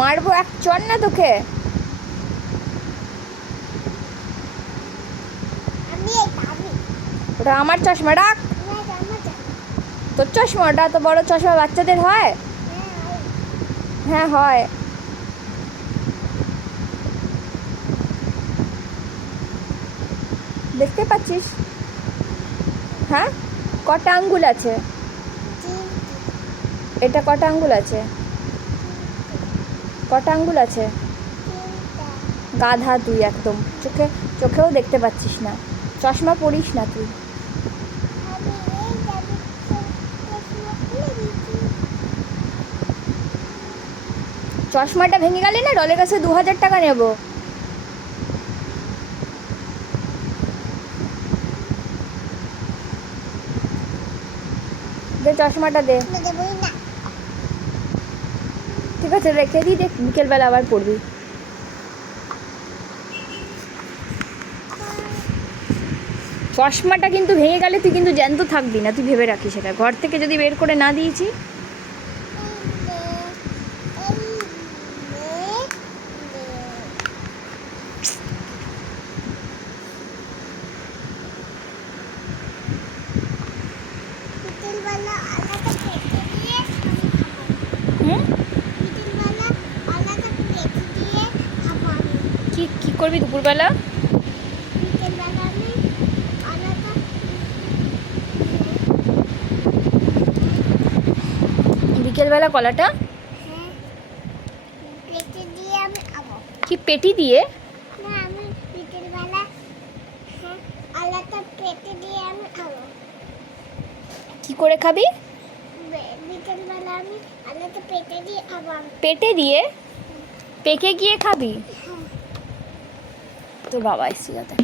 মারবো এক চর না তোকে। ওটা আমার চশমা, রাখ। তোর চশমা ওটা? তো বড় চশমা বাচ্চাদের হয়? হ্যাঁ হয়। দেখতে পাচ্ছিস? হ্যাঁ, কটা আঙ্গুল আছে? এটা কটা আঙ্গুল আছে? কটা আঙ্গুল আছে? গাধা তুই একদম, চোখেও দেখতে পাচ্ছিস না। চশমা পরিস না তুই। চশমাটা ভেঙে গেলে না ডলের কাছে 2000 টাকা নেব। দে চশমাটা দে। ঠিক আছে রেখে দিই, দেখ বিকেলবেলা আবার পড়বি। চশমাটা কিন্তু ভেঙে গেলে তুই কিন্তু জ্যান্ত থাকবি না, তুই ভেবে রাখিস সেটা। ঘর থেকে যদি বের করে না দিয়েছি। কি করবি দুপুরবেলা? বিকেলবেলা কলাটা কি পেটি দিয়ে? কি করে খাবি? পেটে দিয়ে? পেকে গিয়ে খাবি? তোর বাবা এসে যাতে।